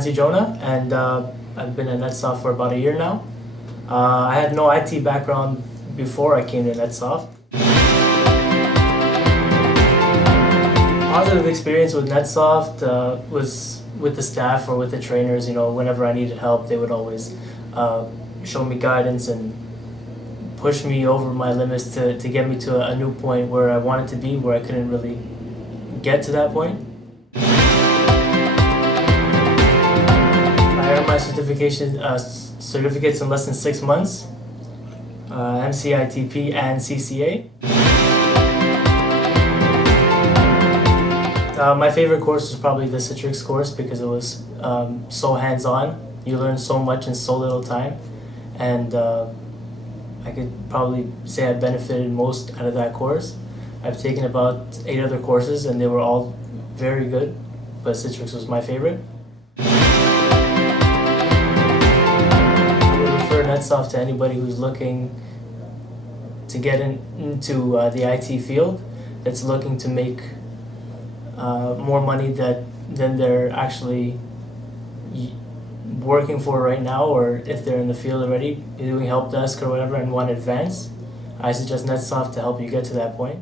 Ransi Jona, and I've been at NetSoft for about a year now. I had no IT background before I came to NetSoft. Positive experience with NetSoft was with the staff or with the trainers. You know, whenever I needed help, they would always show me guidance and push me over my limits to get me to a new point where I wanted to be, where I couldn't really get to that point. I earned my certificates in less than 6 months, MCITP and CCA. My favorite course was probably the Citrix course because it was so hands-on. You learn so much in so little time, and I could probably say I benefited most out of that course. I've taken about 8 other courses and they were all very good, but Citrix was my favorite. I would refer NetSoft to anybody who's looking to get into the IT field, that's looking to make more money than they're actually working for right now, or if they're in the field already doing help desk or whatever and want to advance. I suggest NetSoft to help you get to that point.